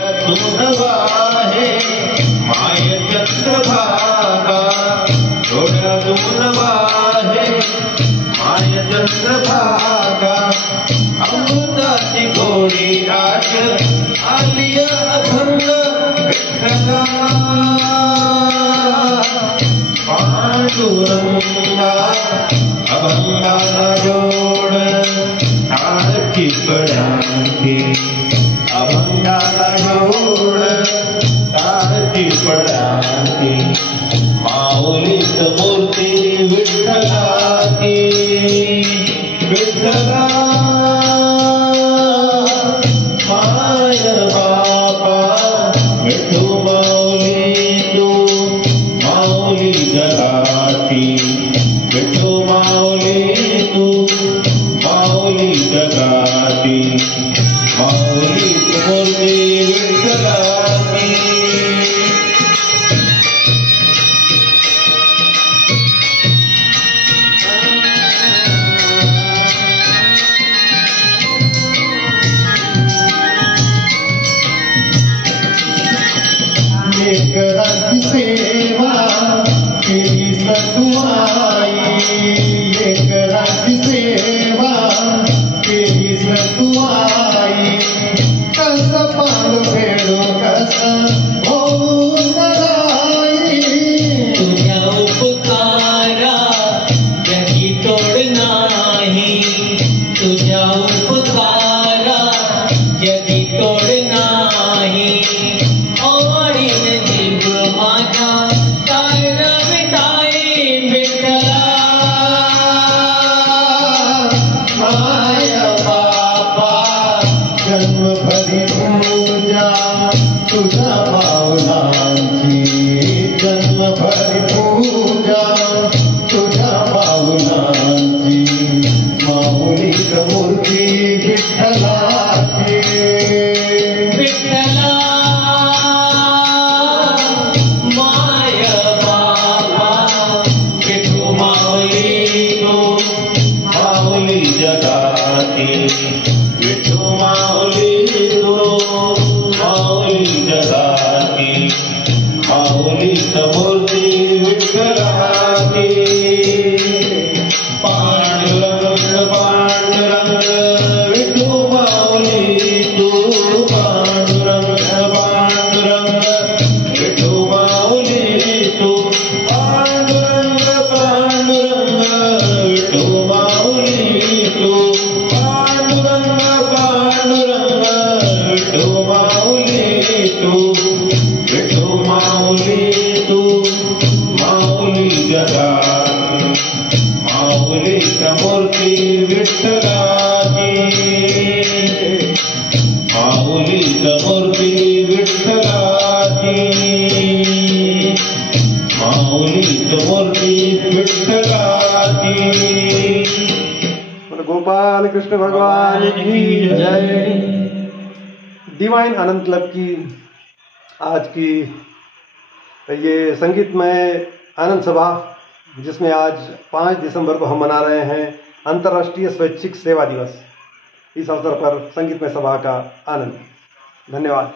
वाहे माय चंद्रभागा डोळ्यातून वाहे माय चंद्रभागा अमृताची गोडी आज आली अभंग विठ्ठला पांडुरंगा अभंगाला जोड टाळकी पडांती अभंगाला जोड टाळकी पडांती माऊलीच मूर्ती विठ्ठलाची विठ्ठला माय बापा विठू माऊली तू माऊली जगाची विठू माऊली तू माऊली जगाची माऊली मूर्ती विठ्ठलाची लेकरांची सेवा केली सतुआई लेकरांची सेवा केली सतुआई कस पांडू फेडू कस होऊन राई तुझ्या उपकारा जगी तोड नाही तुझ्या उपकारा जगी तोड नाही जन्मभरी पूजा तुझ्या पावलांची जन्मभरी पूजा तुझ्या पावलांची माऊलीच मूर्ती विठ्ठलाची विठ्ठला माय बाबा विठू माऊली तू माऊली जगाची विठू माऊली तू माऊली जगाची माऊलीच मूर्ती विठ्ठलाची पांडुरंग पांडुरंग विठू माऊली तू पांडुरंग पांडुरंग विठू माऊली तू पांडुरंग पांडुरंग विठू माऊली तू पांडुरंग पांडुरंग विठू माऊली तू विठू माऊली तू माऊली जगाची माऊलीच मूर्ती विठ्ठलाची माऊलीच मूर्ती विठ्ठलाची माऊलीच मूर्ती विठ्ठलाची। गोपाल कृष्ण भगवान की जय। डिवाइन आनंद क्लब की आज की ये संगीतमय आनंद सभा, जिसमें आज 5 दिसंबर को हम मना रहे हैं अंतर्राष्ट्रीय स्वैच्छिक सेवा दिवस, इस अवसर पर संगीतमय सभा का आनंद। धन्यवाद।